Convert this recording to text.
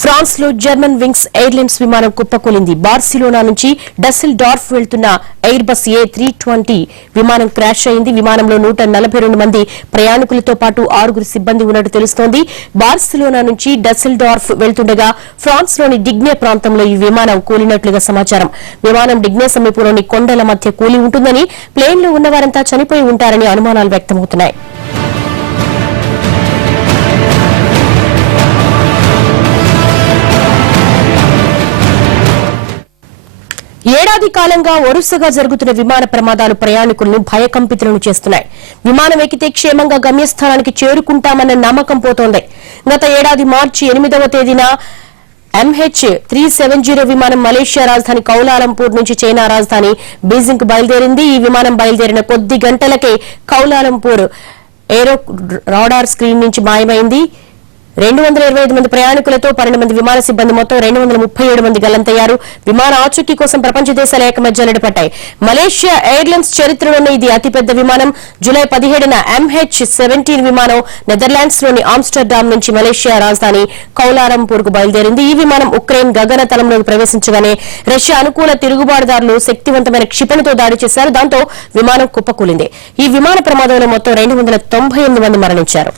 France లో German wings airlines విమానం కుప్పకూలింది. Barcelona నుంచి డస్సెల్డార్ఫ్ వెళ్తున్న ఎయిర్ బస్ A320 విమానం క్రాష్ అయింది. విమానంలో 142 మంది ప్రయాణికులతో పాటు 6 సిబ్బంది ఉన్నట్టు తెలుస్తోంది. బార్సిలోనా నుంచి డస్సెల్డార్ఫ్ వెళ్తుండగా ఫ్రాన్స్ లోని డిగ్నే ప్రాంతంలో ఈ విమానం కూలినట్లుగా సమాచారం. విమానం డిగ్నే సమీపంలోని కొండల మధ్య కూలి ఉంటుందని, ప్లేన్ లో ఉన్నవారంతా చనిపోయి ఉంటారని అనుమానాలు వ్యక్తమవుతున్నాయి. ఏడాది కాలంగా వరుసగా జరుగుతున్న విమాన ప్రమాదాలు ప్రయాణికులను భయకంపితులను చేస్తున్నాయి. విమానం ఎక్కితే క్షేమంగా గమ్యస్థానానికి చేరుకుంటామన్న నమ్మకం పోతోంది. గత ఏడాది మార్చి 8వ తేదీన MH370 విమానం మలేషియా రాజధాని కౌలాలంపూర్ నుంచి చైనా రాజధాని బీజింగ్ కు బయలుదేరింది. ఈ విమానం బయలుదేరిన కొద్ది గంటలకే కౌలాలంపూర్ ఏరో రాడార్ స్క్రీన్ నుంచి మాయమైంది. 225 మంది ప్రయాణికులతో 12 మంది విమాన సిబ్బంది మొత్తం 237 మంది గల్లంతయ్యారు. విమాన ఆచూకీ కోసం ప్రపంచ దేశాల ఏకమధ్య పట్టాయి. మలేషియా ఎయిర్లైన్స్ చరిత్రలోనే ఇది అతిపెద్ద విమానం. జూలై 17న MH17 విమానం నెదర్లాండ్స్ లోని ఆమ్స్టర్డామ్ నుంచి మలేషియా రాజధాని కౌలాలంపూర్ కు బయలుదేరింది. ఈ విమానం ఉక్రెయిన్ గగన తలంలోకి ప్రవేశించగానే రష్యా అనుకూల తిరుగుబాటుదారులు శక్తివంతమైన క్షిపణితో దాడి చేశారు. దాంతో విమానం కుప్పకూలింది. ఈ విమాన ప్రమాదంలో మొత్తం 298 మంది మరణించారు.